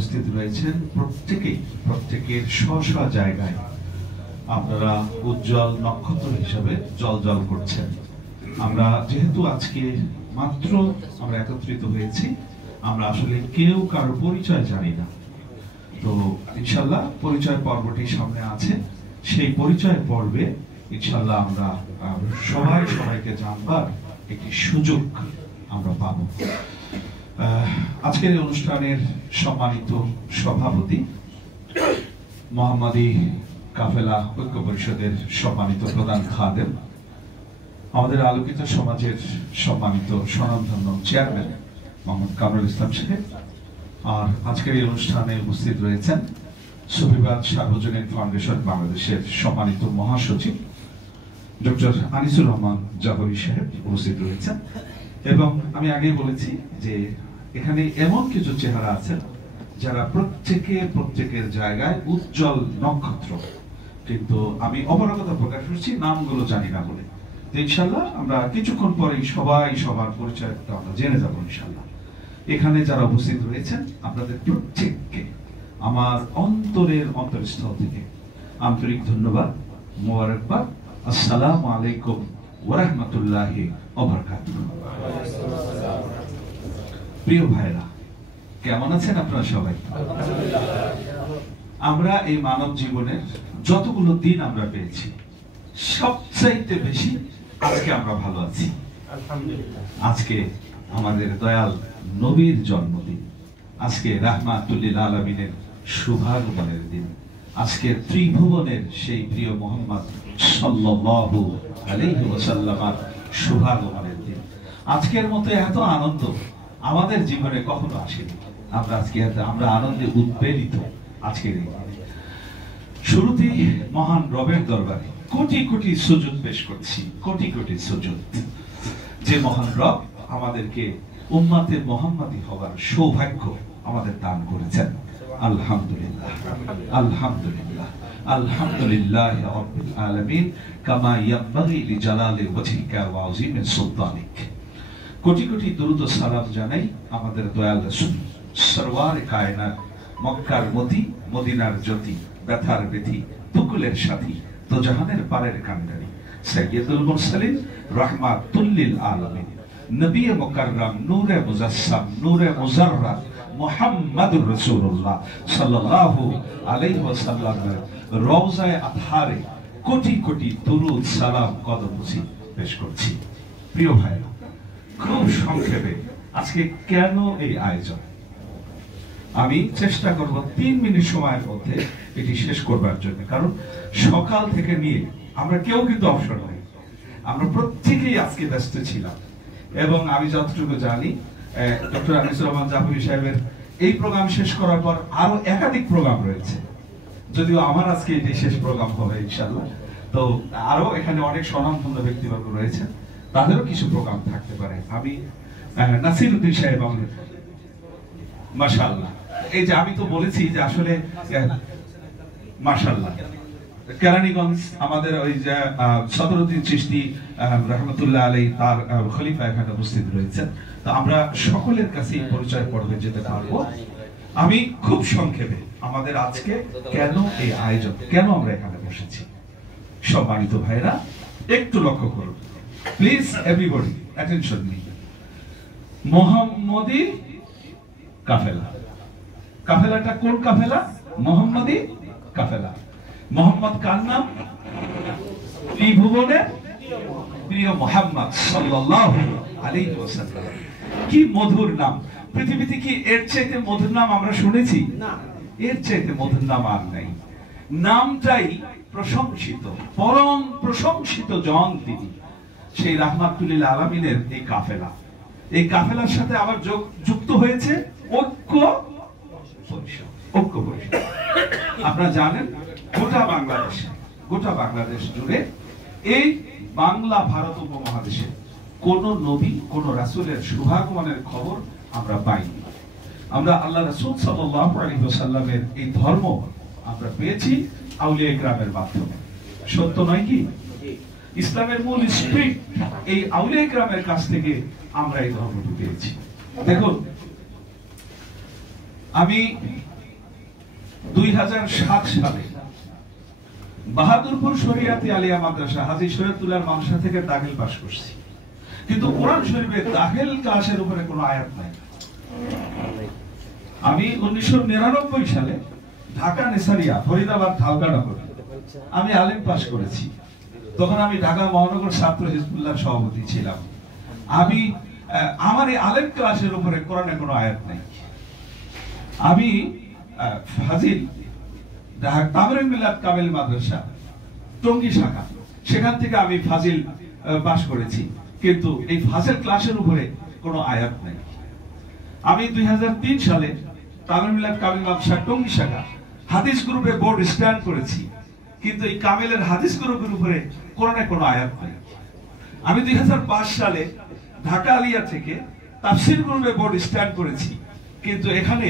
উপস্থিত রয়েছেন প্রত্যেকের স্ব জায়গায় আপনারা উজ্জ্বল নক্ষত্র হিসেবে জ্বলজ্বল করছেন। আমরা যেহেতু আজকে মাত্র আমরা একত্রিত হয়েছি, আমরা আসলে কেউ কারো পরিচয় জানি না। তো ইনশাল্লাহ পরিচয় পর্বটি সামনে আছে, সেই পরিচয় পর্বে ইনশাল্লাহ আমরা সবাইকে জানবার একটি সুযোগ আমরা পাব। আজকের এই অনুষ্ঠানের সম্মানিত সভাপতি, মোহাম্মদী কাফেলা ঐক্য পরিষদের সম্মানিত প্রধান খাদেম, আমাদের আলোকিত সমাজের সম্মানিত স্বনামধন্য চেয়ারম্যান মোহাম্মদ কামরুল ইসলাম সাহেব, আর আজকের এই অনুষ্ঠানে উপস্থিত রয়েছেন সুফিবাদ সার্বজনীন ফাউন্ডেশন বাংলাদেশের সম্মানিত মহাসচিব ডক্টর আনিসুর রহমান জাহরি সাহেব উপস্থিত রয়েছেন। এবং আমি আগেই বলেছি যে এখানে এমন কিছু চেহারা আছেন যারা প্রত্যেকের জায়গায় উজ্জ্বল নক্ষত্র, কিন্তু আমি অপারগতা প্রকাশ করছি নামগুলো জানি না বলে। ইনশাল্লাহ আমরা কিছুক্ষণ পরেই সবার পরিচয়টা আমরা জেনে যাবো ইনশাল্লাহ। এখানে যারা উপস্থিত রয়েছেন আপনাদের প্রত্যেককে আমার অন্তরস্থল থেকে আন্তরিক ধন্যবাদ, মোবারকবাদ। আসসালামু আলাইকুম ওয়া রাহমাতুল্লাহি ওয়া বারাকাতুহু। প্রিয় ভাইরা, কেমন আছেন আপনারা সবাই? আমরা এই মানব জীবনের যতগুলো দিন আমরা পেয়েছি, সবচাইতে বেশি আজকে আমরা ভালো আছি। আজকে আমাদের দয়াল নবীর জন্মদিন, আজকে রাহমাতুল লিল আলামিনের শুভাগমনের দিন, আজকে ত্রিভুবনের সেই প্রিয় মুহাম্মদ সাল্লাল্লাহু আলাইহি ওয়াসাল্লামের শুভাগমনের দিন। আজকের মতো এত আনন্দ আমাদের জীবনে কখনো আসেনি। আমরা আনন্দে উদ্বেলিত। আজকের এই দিনে শুরুতেই মহান রবের দরবারে কোটি কোটি সুজুদ পেশ করছি, কোটি কোটি সুজুদ। যে মহান রব আমাদেরকে উম্মাতে মুহাম্মাদি হওয়ার সৌভাগ্য আমাদের দান করেছেন। আলহামদুলিল্লাহ, আলহামদুলিল্লাহ, আলহামদুলিল্লাহ রাব্বিল আলামিন, কামা ইয়ানবাগি লিজালালি ওয়াজহিকা ওয়া আযীমি সুলতানিক। কোটি কোটি দরুদ ও সালাম জানাই আমাদের দয়াল রাসূল সরওয়ারে কায়নাত, মক্কার মতি, মদিনার জ্যোতি, ব্যথার বেথি, তুকুলের সাথী, তো জাহানের পারের কান্ডারি, সাইয়্যিদুল মুরসালিন, রাহমাতুল লিল আলামিন, নবী মুকাররম, নূরে মুজাসসাম, নূরে মুজাররাদ, মুহাম্মাদুর রাসূলুল্লাহ সাল্লাল্লাহু আলাইহি ওয়াসাল্লামের রওজায়ে আতহারে কোটি কোটি দরুদ সালাম কদমবুসি পেশ করছি। প্রিয় ভাইরা, খুব সংক্ষেপে আজকে কেন এই আয়োজন, আমি চেষ্টা করব 3 মিনিট সময়ের মধ্যে এটি শেষ করবার জন্য। কারণ সকাল থেকে নিয়ে আমরা কেউ কিন্তু অবসর নেই, আমরা প্রত্যেকেই আজকে ব্যস্ত ছিলাম। এবং আমি যতটুকু জানি ডক্টর আনিসুর রহমান জাহরি সাহেবের এই প্রোগ্রাম শেষ করার পর আরো একাধিক প্রোগ্রাম রয়েছে, যদিও আমার আজকে এটি শেষ প্রোগ্রাম হবে ইনশাআল্লাহ। তো আরো এখানে অনেক স্বনামধন্য ব্যক্তিবর্গ রয়েছে, তাদেরও কিছু প্রোগ্রাম থাকতে পারে। আমি নাসিরউদ্দিন সাহেব, আমাদের মাশাআল্লাহ, এই যে আমি তো বলেছি যে আসলে মাশাআল্লাহ কেরানীগঞ্জ আমাদের ওই যে সদরুদ্দিন চিশতি রাহমাতুল্লাহ আলাইহি, তার খলিফা এখানে উপস্থিত রয়েছেন। তো আমরা সকলের কাছে পরিচয় পর্বে যেতে পারবো। আমি খুব সংক্ষেপে আমাদের আজকে কেন এই আয়োজন, কেন আমরা এখানে বসেছি, সম্মানিত ভাইরা একটু লক্ষ্য করুন প্লিজ, এভরিবডি অ্যাটেনশন মি। মুহাম্মদী কাফেলা, কাফেলাটা কোন কাফেলা? মুহাম্মদী কাফেলা। মোহাম্মদ কার নাম? ত্রিভুবনের প্রিয় মুহাম্মদ সাল্লাল্লাহু আলাইহি ওয়াসাল্লাম। কি মধুর নাম! পৃথিবীতে কি এর চাইতে মধুর নাম আমরা শুনেছি? না, এর চাইতে মধুর নাম আর নাই। নামটাই প্রশংসিত, পরম প্রশংসিত জন তিনি। সেই রাহমাতুল লিল আলামিনের এই কাফেলা, এই কাফেলার সাথে আবার যুক্ত হয়েছে ঐক্য পরিষদ। ঐক্য পরিষদ আপনারা জানেন গোটা বাংলাদেশ জুড়ে, এই বাংলা ভারত উপমহাদেশে কোন নবী, কোন রাসূলের শুভাগমনের খবর আমরা পাইনি। আমরা আল্লাহ রাসূল সাল্লাল্লাহু আলাইহি ওয়াসাল্লামের এই ধর্ম আমরা পেয়েছি আউলিয়া ইকরামের মাধ্যমে। সত্য নয় কি? ইসলামের মূল স্পিরিট এই আউলিয়া ইকরামের কাছ থেকে আমরা এই ধর্মটি পেয়েছি। দেখুন, আমি 2007 সালে বাহাদুরপুর শরিয়াতি আলিয়া মাদ্রাসা হাজী শরীয়তুল্লাহর মাদ্রাসা থেকে দাখিল পাস করছি, কিন্তু কোরআন শরীফের দাখিল ক্লাসের উপরে কোনো আয়াত নাই। আমি 1999 সালে ঢাকা নেসারিয়া ফরিদাবাদ ঢালকানগর আমি আলিম পাস করেছি। তখন আমি ঢাকা মহানগর ছাত্র হিজবুল্লাহর সভাপতি ছিলাম। আমি আমার এই আলেম ক্লাসের উপরে কোরআনে কোনো আয়াত নাই। আমি ফাজিল তামরিন মিলাদ কামিল মাদ্রাসা টঙ্গী শাখা, সেখান থেকে আমি ফাজিল পাস করেছি, কিন্তু এই ফাজিল ক্লাসের উপরে কোনো আয়াত নাই। আমি 2003 সালে তামরিন মিলাদ কামিল মাদ্রাসা টঙ্গী শাখা হাদিস গ্রুপে বোর্ড স্ট্যান্ড করেছি, কিন্তু এই কামিলের হাদিস গ্রুপের উপরে কোরআনে কোনো আয়াত নাই। আমি 2005 সালে ঢাকা আলিয়া থেকে তাফসীর গ্রুপে বোর্ড স্ট্যান্ড করেছি, কিন্তু এখানে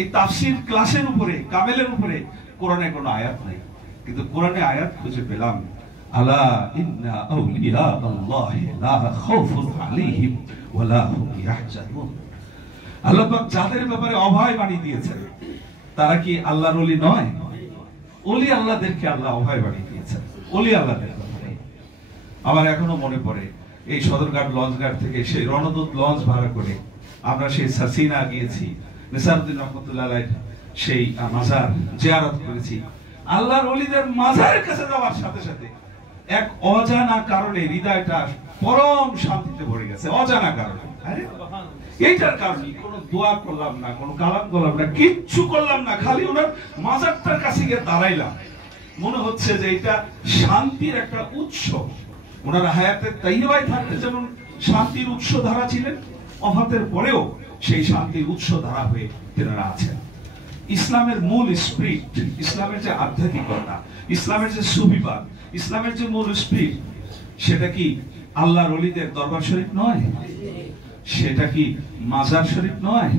এই তাফসীর ক্লাসের উপরে কামিলের উপরে কোরআনে কোনো আয়াত নাই। কিন্তু কোরআনে আয়াত খুঁজে পেলাম, আলা ইন্না আউলিয়া আল্লাহি লা খাউফুন আলাইহিম ওয়া লা হুম ইয়াহজানুন। আল্লাহ পাক যাদের ব্যাপারে অভয় বাণী দিয়েছেন তারা কি আল্লাহর ওলি নয়? ওলি আল্লাহদেরকে আল্লাহ অভয় বাণী দিয়েছেন, ওলি আল্লাহদের ব্যাপারে। আমার এখনো মনে পড়ে এই সদরঘাট লঞ্চ ঘাট থেকে সেই রণদূত লঞ্চ ভাড়া করে আমরা সেই সাসিনা গিয়েছি, নিসারউদ্দিন রহমতুল্লাহ আলাইহি সেই মাজার জিয়ারত করেছি। আল্লাহর ওলিদের মাজারের কাছে যাওয়ার সাথে সাথে এক অজানা কারণে হৃদয়টা পরম শান্তিতে ভরে গেছে, অজানা কারণে। আরে এইটার কারণে কোনো দোয়া করলাম না, কোনো কালাম করলাম না, কিচ্ছু করলাম না, খালি ওনার মাজারটার কাছে গিয়ে দাঁড়াইলাম। মনে হচ্ছে যে এটা শান্তির একটা উৎস। ওনার হায়াতের তাইয়্যিবায় থাকতে যেমন শান্তির উৎস ধারা ছিলেন, ওফাতের পরেও সেই শান্তির উৎস ধারা হয়ে তেনারা আছেন। ইসলামের মূল স্পিরিট, ইসলামের যে আধ্যাত্মিকতা, ইসলামের যে সুফিবাদ, ইসলামের যে মূল স্পিরিট, সেটা কি আল্লাহর ওলিদের দরবার শরীফ নয়? সেটা কি মাজার শরীফ নয়?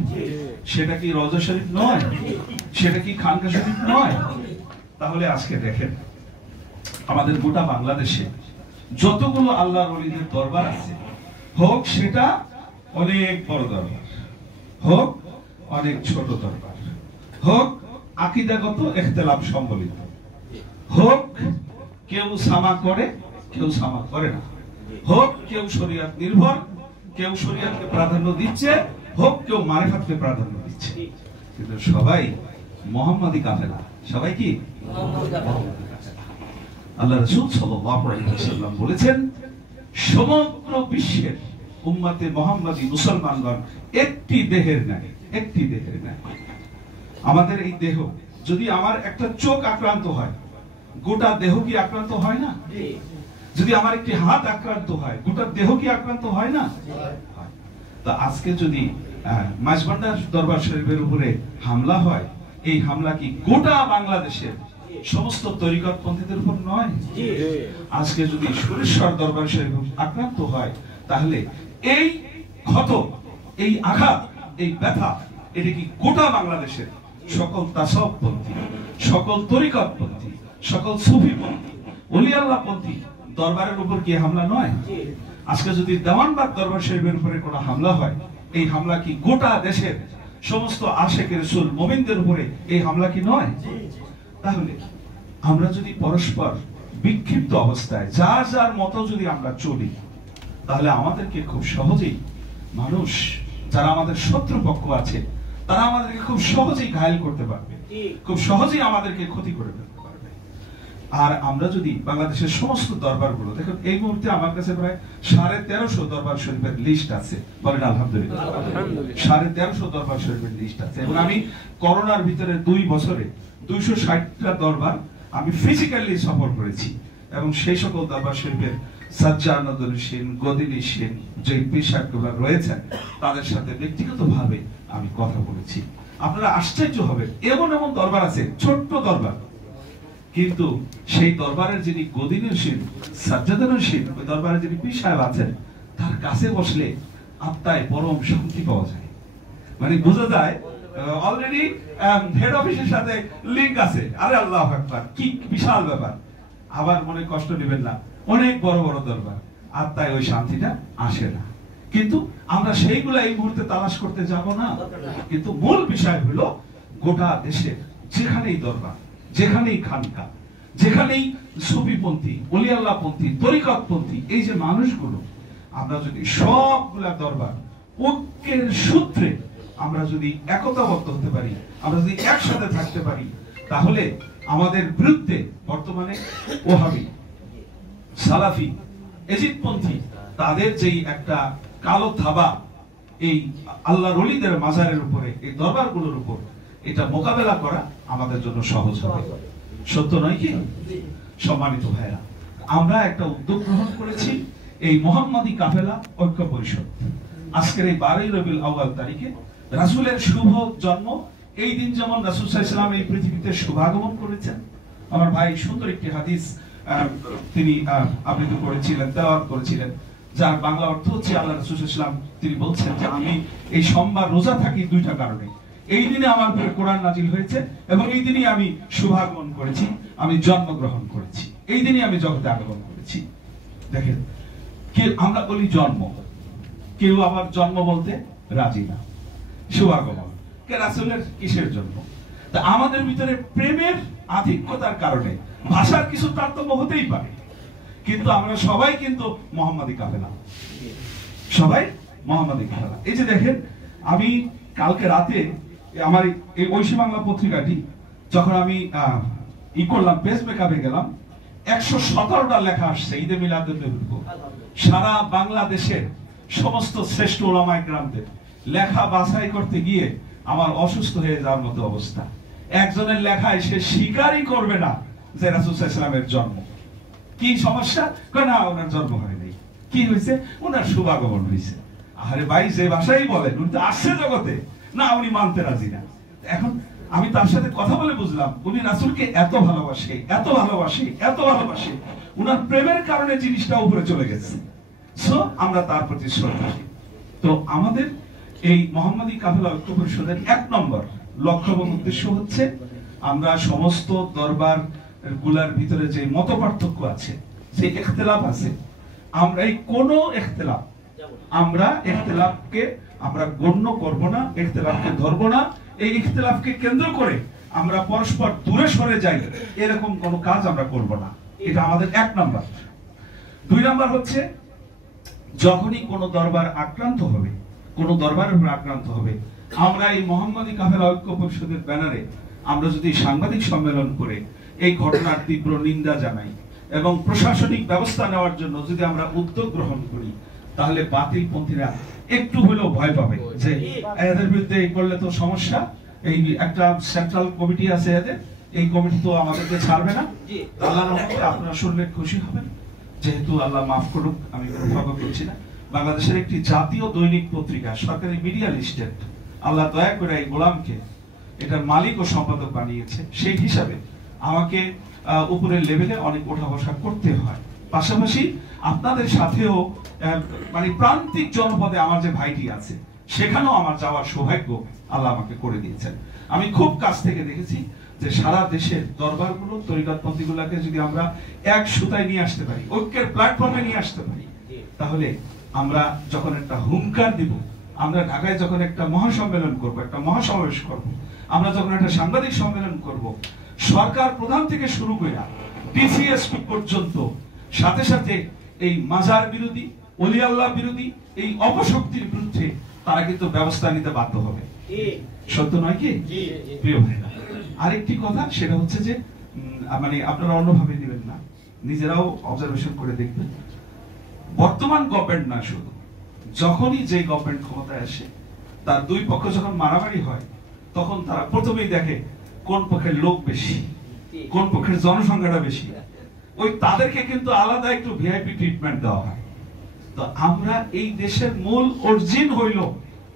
সেটা কি রওজা শরীফ নয়? সেটা কি খানকা শরীফ নয়? তাহলে আজকে দেখেন আমাদের গোটা বাংলাদেশে যতগুলো আল্লাহর ওলিদের দরবার আছে, হোক সেটা অনেক বড় দরবার, হোক অনেক ছোট দরবার, হোক আকীদাগত ইখতিলাফ সম্বলিত, হোক কেউ সামা করে কেউ সামা করে না, হোক কেউ শরীয়ত নির্ভর, কেউ শরীয়তকে প্রাধান্য দিচ্ছে, হোক কেউ মারিফাতকে প্রাধান্য দিচ্ছে, কিন্তু সবাই মুহাম্মাদি কাফেলা। সবাই কি মুহাম্মাদি কাফেলা? আল্লাহ রাসূল সাল্লাল্লাহু আলাইহি ওয়াসাল্লাম বলেছেন, সমগ্র বিশ্বের উম্মতে মুহাম্মাদি মুসলমানগণ একটি দেহের ন্যায়, একটি দেহের ন্যায়। আমাদের এই দেহ, যদি আমার একটা চোখ আক্রান্ত হয়, গোটা দেহ কি আক্রান্ত হয় না? যদি আমার একটি হাত আক্রান্ত হয়, গোটা দেহ কি আক্রান্ত হয় না? তা আজকে যদি মাঝবান্ডার দরবার শরীফের উপরে হামলা হয়, এই হামলা কি গোটা বাংলাদেশের সমস্ত তরিকতপন্থীদের উপর নয়? আজকে যদি সুরেশ্বর দরবার শরীফ আক্রান্ত হয়, তাহলে এই ক্ষত, এই আঘাত, এই ব্যথা, এটা কি গোটা বাংলাদেশের সকল তাসাউফপন্থী, সকল তরিকতপন্থী, সকল সুফিপন্থী, ওলি আল্লাহপন্থী দরবারের উপর কি হামলা নয়? আজকে যদি দেওয়ানবাগ দরবার শরীফের উপরে কোনো হামলা হয়, এই হামলা কি গোটা দেশের সমস্ত আশিক রাসূল মুমিনদের উপরে এই হামলা কি নয়? তাহলে আমরা যদি পরস্পর বিক্ষিপ্ত অবস্থায় যার যার মতো যদি আমরা চলি, তাহলে আমাদেরকে খুব সহজেই মানুষ, যারা আমাদের শত্রুপক্ষ আছে, তারা আমাদেরকে খুব সহজেই ঘায়েল করতে পারবে, খুব সহজেই আমাদেরকে ক্ষতি করে ফেলতে পারবে। আর আমরা যদি বাংলাদেশের সমস্ত দরবারগুলো দেখুন, এই মুহূর্তে আমার কাছে প্রায় 1350 দরবার শরীফের লিস্ট আছে, বলেন আলহামদুলিল্লাহ। 1350 দরবার শরীফের লিস্ট আছে, এবং আমি করোনার ভিতরে 2 বছরে 260টা দরবার আমি ফিজিক্যালি সফর করেছি, এবং সেই সকল দরবার শরীফের সাজ্জাদুল শিন, গদিনী শিন যে পেশাগুলো রয়েছেন, তাদের সাথে ব্যক্তিগতভাবে আমি কথা বলেছি। আপনারা আশ্চর্য হবেন, এমন এমন দরবার আছে, ছোট্ট দরবার, কিন্তু সেই দরবারের যিনি গদিনী শিন, সাজ্জাদুল শিন, ওই দরবারে যিনি পীর সাহেব আছেন, তার কাছে বসলে আত্মায় পরম শান্তি পাওয়া যায়। মানে বোঝা যায় অলরেডি হেড অফিসের সাথে লিংক আছে। আরে আল্লাহু আকবার, কি বিশাল ব্যাপার। আবার মনে কষ্ট নেবেন না, অনেক বড় বড় দরবার, আত্মায় ওই শান্তিটা আসে না। কিন্তু আমরা সেইগুলো এই মুহূর্তে তালাশ করতে যাব না, কিন্তু মূল বিষয় হলো গোটা দেশের যেখানেই দরবার, যেখানেই খানকা, যেখানেই সুফিপন্থী, ওলি আল্লাহপন্থী, তরিকতপন্থী, এই যে মানুষগুলো, আমরা যদি সবগুলা দরবার ঐক্যের সূত্রে আমরা যদি একতাবদ্ধ হতে পারি, আমরা যদি একসাথে থাকতে পারি, তাহলে আমাদের বিরুদ্ধে বর্তমানে ওহাবি, সালাফি, এজিদপন্থী তাদের যেই একটা কালো থাবা এই আল্লাহর ওলিদের মাজারের উপরে, এই দরবারগুলোর উপর, এটা মোকাবেলা করা আমাদের জন্য সহজ হবে। সত্য নয় কি? সম্মানিত ভাইরা, আমরা একটা উদ্যোগ গ্রহণ করেছি, এই মোহাম্মদী কাফেলা ঐক্য পরিষদ। আজকের এই 12 রবিউল আউয়াল তারিখে রাসূলের শুভ জন্ম, এই দিন যেমন রাসূল সাল্লাল্লাহু আলাইহি ওয়াসাল্লাম এই পৃথিবীতে শুভাগমন করেছেন। আমার ভাই সুন্দর একটি হাদিস তিনি আবৃত্তি করেছিলেন, তেলাওয়াত করেছিলেন, যার বাংলা অর্থ হচ্ছে আল্লাহ রাসূল সাল্লাল্লাহু আলাইহি ওয়াসাল্লাম তিনি বলছেন যে আমি এই সোমবার রোজা থাকি দুইটা কারণে। এই দিনে আমার উপরে কোরআন নাজিল হয়েছে এবং এই দিনই আমি শুভাগমন করেছি, আমি জন্মগ্রহণ করেছি, এই দিনই আমি জগতে আগমন করেছি। দেখেন, কে আমরা বলি জন্ম, কেউ আবার জন্ম বলতে রাজি না। শুভাগমন কে রাসূলের কিসের জন্য? তা আমাদের ভিতরে প্রেমের আধিক্যতার কারণে ভাষার কিছু তারতম্য হতেই পারে, কিন্তু আমরা সবাই কিন্তু মোহাম্মদী কাফেলা, সবাই মোহাম্মদী কাফেলা। এই যে দেখেন, আমি কালকে রাতে আমার এই ঐশী বাংলা পত্রিকাটি যখন আমি করলাম, পেজ মেকআপে গেলাম, 117টা লেখা আসছে ঈদে মিলাদুন নবীর উপর। সারা বাংলাদেশের সমস্ত শ্রেষ্ঠ উলামায়ে কেরামদের লেখা বাছাই করতে গিয়ে আমার অসুস্থ হয়ে যাওয়ার মতো অবস্থা। একজনের লেখায় সে স্বীকারই করবে না যে রাসূল সাল্লাল্লাহু আলাইহি ওয়াসাল্লামের জন্ম। কি সমস্যা? না, ওনার জন্ম হয় নাই। কি হয়েছে? ওনার শুভাগমন হয়েছে। আরে ভাই, যে ভাষাই বলেন, উনি তো আসছে জগতে, না উনি মানতে রাজি না। এখন আমি তার সাথে কথা বলে বুঝলাম উনি রাসূলকে এত ভালোবাসে, এত ভালোবাসে, এত ভালোবাসে, উনার প্রেমের কারণে জিনিসটা উপরে চলে গেছে। সো আমরা তার প্রতি শ্রদ্ধাশীল। তো আমাদের এই মোহাম্মদী কাফেলা ঐক্য পরিষদের 1 নম্বর লক্ষ্য এবং উদ্দেশ্য হচ্ছে, আমরা সমস্ত দরবার গুলার ভিতরে যে মত পার্থক্য আছে, যে ইখতিলাফ আছে, আমরা এই কোন ইখতিলাফ, আমরা ইখতিলাফকে আমরা গণ্য করব না, ইখতিলাফকে ধরব না। এই ইখতিলাফকে কেন্দ্র করে আমরা পরস্পর দূরে সরে যাই, এরকম কোন কাজ আমরা করব না। এটা আমাদের 1 নম্বর। 2 নম্বর হচ্ছে, যখনই কোন দরবার আক্রান্ত হবে, কোন দরবারের উপর আক্রান্ত হবে, আমরা এই মোহাম্মদী কাফেলা ঐক্য পরিষদের ব্যানারে আমরা যদি সাংবাদিক সম্মেলন করে এই ঘটনার তীব্র নিন্দা জানাই এবং প্রশাসনিক ব্যবস্থা নেওয়ার জন্য যদি আমরা উদ্যোগ গ্রহণ করি, তাহলে বাতিলপন্থীরা একটু হলেও ভয় পাবে যে এদের বিরুদ্ধে এই করলে তো সমস্যা, এই একটা সেন্ট্রাল কমিটি আছে এদের, এই কমিটি তো আমাদেরকে ছাড়বে না। আল্লাহর রহমতে আপনারা শুনলে খুশি হবেন, যেহেতু আল্লাহ মাফ করুক, আমি প্রভাবক করছি না, বাংলাদেশের একটি জাতীয় দৈনিক পত্রিকা সরকারি মিডিয়া লিস্টেড, আল্লাহ দয়া করে এই গোলামকে এটার মালিক ও সম্পাদক বানিয়েছে। সেই হিসাবে আমাকে উপরের লেভেলে অনেক ওঠা বসা করতে হয়। পাশাপাশি আপনাদের সাথেও মানে প্রান্তিক জনপদে আমার যে ভাইটি আছে, সেখানেও আমার যাওয়ার সৌভাগ্য আল্লাহ আমাকে করে দিয়েছেন। আমি খুব কাছ থেকে দেখেছি যে সারা দেশের দরবারগুলো, তরিকতপন্থীগুলোকে যদি আমরা এক সুতায় নিয়ে আসতে পারি, ঐক্যের প্ল্যাটফর্মে নিয়ে আসতে পারি, তাহলে আমরা যখন একটা হুঙ্কার দিব, আমরা ঢাকায় যখন একটা মহাসম্মেলন করব, একটা মহাসমাবেশ করব, আমরা যখন একটা সাংবাদিক সম্মেলন করব, সরকার প্রধান থেকে শুরু করে টিসিএসপি পর্যন্ত সাথে সাথে এই মাজার বিরোধী, ওলি আল্লাহ বিরোধী এই অপশক্তির বিরুদ্ধে তারা কিন্তু ব্যবস্থা নিতে বাধ্য হবে। সত্য নয় কি প্রিয় ভাইরা? আরেকটি কথা, সেটা হচ্ছে যে মানে আপনারা অন্যভাবে নেবেন না, নিজেরাও অবজারভেশন করে দেখবেন, বর্তমান গভর্নমেন্ট না শুধু, যখনই যে গভর্নমেন্ট ক্ষমতায় আসে, তার দুই পক্ষ যখন মারামারি হয়, তখন তারা প্রথমেই দেখে কোন পক্ষের লোক বেশি, কোন পক্ষের জনসংখ্যাটা বেশি, ওই তাদেরকে কিন্তু আলাদা একটু ভিআইপি ট্রিটমেন্ট দেওয়া হয়। তো আমরা এই দেশের মূল অরিজিন হইল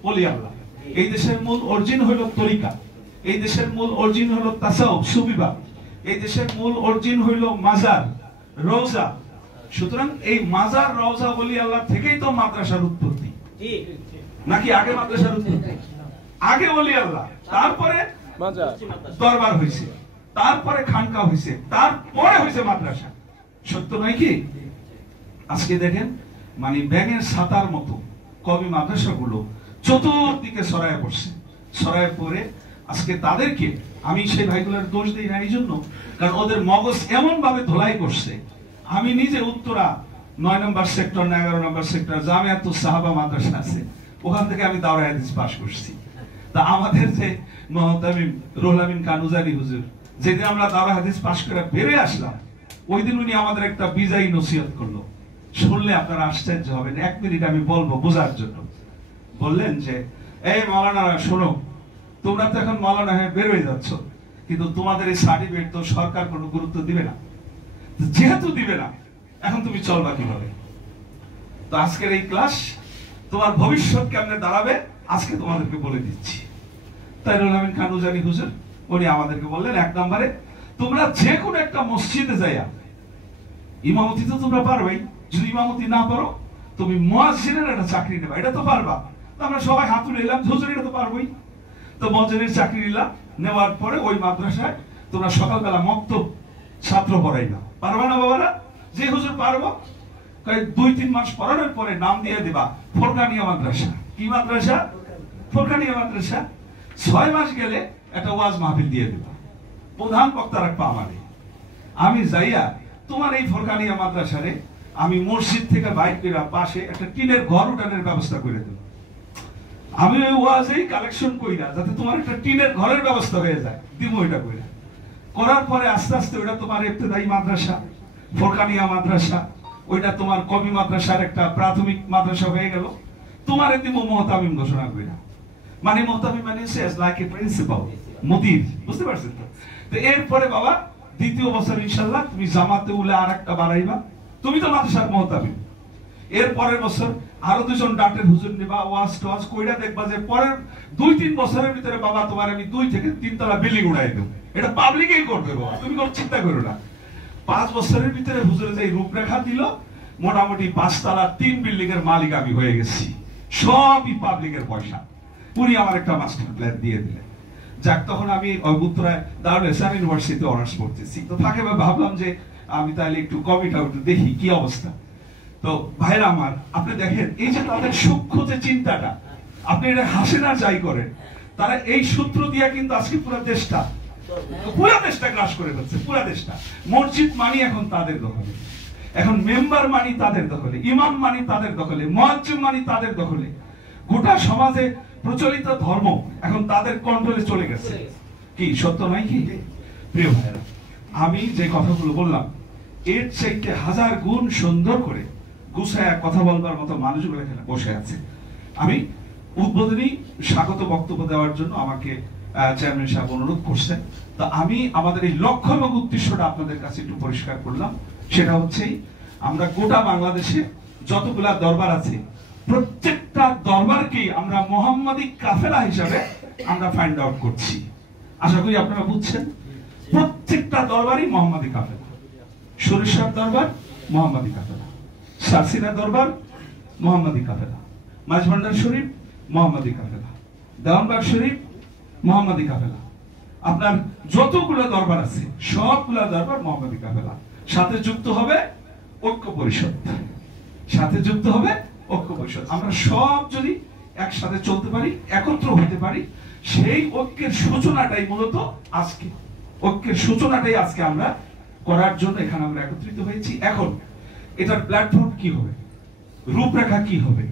ওলি আল্লাহ, এই দেশের মূল অরিজিন হইল তরিকা, এই দেশের মূল অরিজিন হইল তাসাউফ সুফিবাদ, এই দেশের মূল অরিজিন হইল মাজার রওজা। সুতরাং এই মাজার রওজা ওলি আল্লাহ থেকেই তো মাদ্রাসার উৎপত্তি, নাকি আগে মাদ্রাসার উৎপত্তি? আগে ওলি আল্লাহ, তারপরে দরবার হয়েছে, তারপরে খানকা হয়েছে, তারপরে হয়েছে মাদ্রাসা। সত্য নয় কি? আজকে দেখেন, মানে ব্যাঙের ছাতার মতো কবি মাদ্রাসাগুলো চতুর্দিকে ছড়ায় পড়ছে, ছড়ায় পড়ে আজকে তাদেরকে আমি সেই ভাইগুলোর দোষ দিই না এই জন্য, কারণ ওদের মগজ এমন ভাবে ধোলাই করছে। আমি নিজে উত্তরা 9 নম্বর সেক্টর না 11 নম্বর সেক্টর জামিয়াতুস সাহাবা মাদ্রাসা আছে, ওখান থেকে আমি দাওরা হাদিস পাস করছি। তা আমাদের যে মুহতামিম রুহুল আমিন কানুজানি হুজুর, যেদিন আমরা দাওরা হাদিস পাস করে বেরিয়ে আসলাম, ওই দিন উনি আমাদের একটা বিজয়ী নসিহত করলো। শুনলে আপনারা আশ্চর্য হবেন, 1 মিনিট আমি বলবো বোঝার জন্য। বললেন যে, এই মাওলানারা শোনো, তোমরা তো এখন মাওলানা হয়ে বের হয়ে যাচ্ছ, কিন্তু তোমাদের এই সার্টিফিকেট তো সরকার কোনো গুরুত্ব দিবে না। যেহেতু দিবে না, এখন তুমি চলবা কিভাবে? তো আজকের এই ক্লাস তোমার ভবিষ্যৎ কেমনে দাঁড়াবে আজকে তোমাদেরকে বলে দিচ্ছি। তাই রুহুল আমিন কানুজানি হুজুর উনি আমাদেরকে বললেন, 1 নম্বরে তোমরা যে কোনো একটা মসজিদে যাইয়া ইমামতি তো তোমরা পারবেই, যদি ইমামতি না পারো তুমি মুয়াজ্জিনের একটা চাকরি নেবা, এটা তো পারবা। তো আমরা সবাই হাত তুলে নিলাম, হুজুর এটা তো পারবোই। তো মুয়াজ্জিনের চাকরি নিলাম, নেওয়ার পরে ওই মাদ্রাসায় তোমরা সকালবেলা মক্তব ছাত্র পড়াইবা, পারবা না বাবারা? যে হুজুর পারবো, 2-3 মাস পড়ানোর পরে নাম দিয়ে দিবা ফোরকানিয়া মাদ্রাসা। কি মাদ্রাসা? ফোরকানিয়া মাদ্রাসা। 6 মাস গেলে একটা ওয়াজ মাহফিল দিয়ে দিবা, প্রধান বক্তা রাখবা আমারে। আমি যাইয়া তোমার এই ফোরকানিয়া মাদ্রাসারে আমি মসজিদ থেকে বাইক করে পাশে একটা টিনের ঘর উঠানোর ব্যবস্থা করে দেব। আমি ওই ওয়াজেই কালেকশন কইরা যাতে তোমার একটা টিনের ঘরের ব্যবস্থা হয়ে যায়, দিব এটা কইরা। করার পরে আস্তে আস্তে ওইটা তোমার ইবতেদায়ী মাদ্রাসা, ফোরকানিয়া মাদ্রাসা, ওইটা তোমার কমি মাদ্রাসার একটা প্রাথমিক মাদ্রাসা হয়ে গেল। তোমার দিব মুহতামিম ঘোষণা কইরা। মানে মুহতামিম মানে সেজ লাইক এ প্রিন্সিপাল, মুদির, বুঝতে পারছেন তো? তো এরপরে বাবা 2য় বছর ইনশাআল্লাহ তুমি জামাতে উলে আরেকটা বাড়াইবা, তুমি তো মাদ্রাসার মুহতামিম। এর পরের বছর আরো 2 জন ডাক্তার হুজুর নিবা, ওয়াজ টোয়াজ কইরা দেখবা যে পরের 2-3 বছরের ভিতরে বাবা তোমার আমি 2 থেকে 3 তলা বিল্ডিং উড়াই দেব। এটা পাবলিকই করবে বাবা, তুমি কোনো চিন্তা করো না। 5 বছরের ভিতরে হুজুরে যে রূপরেখা দিল, মোটামুটি 5 তলা 3 বিল্ডিং এর মালিক আমি হয়ে গেছি, সবই পাবলিকের পয়সা। উনি আমার একটা মাস্টার প্ল্যান দিয়ে দিলেন। যাক, তখন আমি উত্তরায় দারুল ইসলাম ইউনিভার্সিটিতে অনার্স পড়তেছি। তো ফাঁকে ভাবলাম যে আমি তাহলে একটু কমিটা দেখি কি অবস্থা। তো ভাইরা আমার, আপনি দেখেন এই যে তাদের সূক্ষ্ম যে চিন্তাটা, আপনি এটা হাসেন আর যাই করেন, তারা এই সূত্র দিয়ে কিন্তু আজকে পুরো দেশটা গ্রাস করে ফেলছে, পুরো দেশটা। মসজিদ মানি এখন তাদের দখলে, এখন মেম্বার মানি তাদের দখলে, ইমাম মানি তাদের দখলে, মুয়াজ্জিম মানি তাদের দখলে। গোটা সমাজে প্রচলিত ধর্ম এখন তাদের কন্ট্রোলে চলে গেছে। কি সত্য নয় কি প্রিয় ভাইরা? আমি যে কথাগুলো বললাম এর চাইতে 1000 গুণ সুন্দর করে গুছায়া কথা বলবার মতো মানুষগুলো এখানে বসে আছে। আমি উদ্বোধনী স্বাগত বক্তব্য দেওয়ার জন্য আমাকে চেয়ারম্যান সাহেব অনুরোধ করছেন। তো আমি আমাদের এই লক্ষ্য এবং উদ্দেশ্যটা আপনাদের কাছে একটু পরিষ্কার করলাম। সেটা হচ্ছে আমরা গোটা বাংলাদেশে যতগুলা দরবার আছে, প্রত্যেকটা দরবারকেই আমরা মুহাম্মাদি কাফেলা হিসাবে আমরা ফাইন্ড আউট করছি। আশা করি আপনারা বুঝছেন, প্রত্যেকটা দরবারই মুহাম্মাদি কাফেলা। সরিষার দরবার মুহাম্মাদি কাফেলা, সারসিনা দরবার মুহাম্মাদি কাফেলা, মাঝভান্ডার শরীফ মুহাম্মাদি কাফেলা, দেওয়ানবাগ শরীফ মুহাম্মাদি কাফেলা। আপনার যতগুলো দরবার আছে সবগুলো দরবার মুহাম্মাদি কাফেলা। সাথে যুক্ত হবে ঐক্য পরিষদ, সাথে যুক্ত হবে ঐক্য পরিষদ। আমরা সব যদি একসাথে চলতে পারি, একত্র হতে পারি, সেই ঐক্যের সূচনাটাই মূলত আজকে, ঐক্যের সূচনাটাই আজকে আমরা করার জন্য এখানে আমরা একত্রিত হয়েছি। এখন এটার প্ল্যাটফর্ম কি হবে, রূপরেখা কি হবে?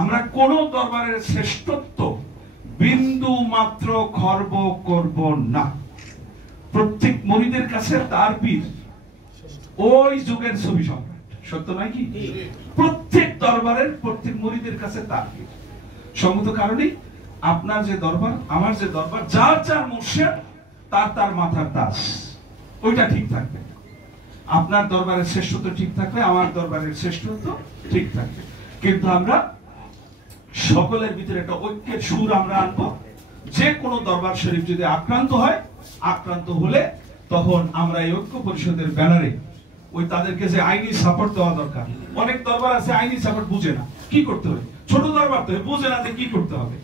আমরা কোন দরবারের শ্রেষ্ঠত্ব বিন্দু মাত্র খর্ব করব না। প্রত্যেক মুরিদের কাছে তার পীর ওই যুগের ছবি সম্রাট, সত্য নয় কি? প্রত্যেক দরবারের প্রত্যেক মুরিদের কাছে তার পীর। সঙ্গত কারণেই আপনার যে দরবার, আমার যে দরবার, যার যার মুর্শিদ তার তার মাথার তাজ, ওইটা ঠিক থাকবে। আপনার দরবারের শ্রেষ্ঠত্ব ঠিক থাকবে, আমার দরবারের শ্রেষ্ঠত্ব ঠিক থাকবে। কিন্তু আমরা সকলের ভিতরে একটা ঐক্যের সুর আমরা আনবো। যে কোনো দরবার শরীফ যদি আক্রান্ত হয়, আক্রান্ত হলে তখন আমরা এই ঐক্য পরিষদের ব্যানারে ওই তাদেরকে যে আইনি সাপোর্ট দেওয়া দরকার। অনেক দরবার আছে আইনি সাপোর্ট বুঝে না কি করতে হবে, ছোট দরবার তো বুঝে না যে কি করতে হবে।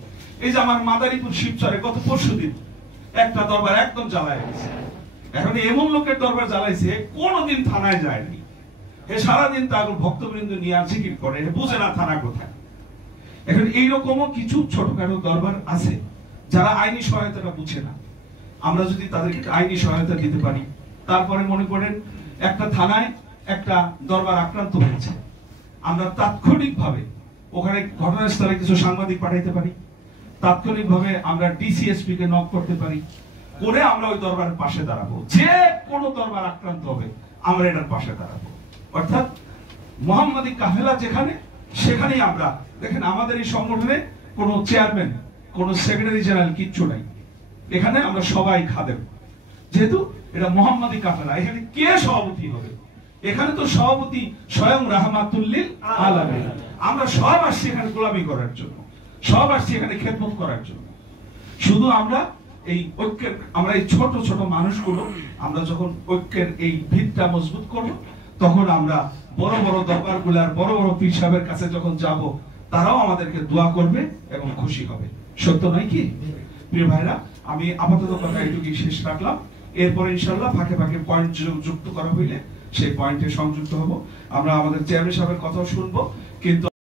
এই যে আমার মাদারীপুর শিবচরে গত পরশুদিন একটা দরবার একদম জ্বালায় গেছে। এখন এমন লোকের দরবার জ্বালাইছে কোনদিন থানায় যায়নি, এ সারাদিন তার ভক্তবৃন্দ নিয়ে জিকির করে, বুঝে না থানা কোথায়। এখন এইরকমও কিছু ছোটখাটো দরবার আছে যারা আইনি সহায়তাটা বুঝে না। আমরা যদি তাদেরকে আইনি সহায়তা দিতে পারি। তারপরে মনে করেন একটা থানায় একটা দরবার আক্রান্ত হয়েছে, আমরা তাৎক্ষণিকভাবে ওখানে ঘটনাস্থলে কিছু সাংবাদিক পাঠাইতে পারি, তাৎক্ষণিকভাবে আমরা ডিসিএসপি কে নক করতে পারি, করে আমরা ওই দরবারের পাশে দাঁড়াবো। যে কোনো দরবার আক্রান্ত হবে আমরা এটার পাশে দাঁড়াবো। অর্থাৎ মোহাম্মদী কাফেলা যেখানে, সেখানেই আমরা দেখেন আমাদের এই সংগঠনে কোনো চেয়ারম্যান, কোনো সেক্রেটারি জেনারেল কিচ্ছু নাই, এখানে আমরা সবাই খাদেম। যেহেতু এটা মোহাম্মদী কাফেলা, এখানে কে সভাপতি হবে? এখানে তো সভাপতি স্বয়ং রাহমাতুল্লিল আলামিন। আমরা সব আসছি এখানে গোলামি করার জন্য, সব আসছি এখানে খেদমত করার জন্য। শুধু আমরা এই ঐক্যের, আমরা এই ছোট ছোট মানুষগুলো আমরা যখন ঐক্যের এই ভিতটা মজবুত করব, তখন আমরা বড় বড় দরবারগুলার বড় বড় পীর সাহেবের কাছে যখন যাব, তারাও আমাদেরকে দোয়া করবে এবং খুশি হবে। সত্য নয় কি প্রিয় ভাইরা? আমি আপাতত কথা এইটুকুই শেষ রাখলাম। এরপরে ইনশাআল্লাহ ফাঁকে ফাঁকে পয়েন্ট যুক্ত করা হইলে সেই পয়েন্টে সংযুক্ত হব। আমরা আমাদের চেয়ারম্যান সাহেবের কথাও শুনবো, কিন্তু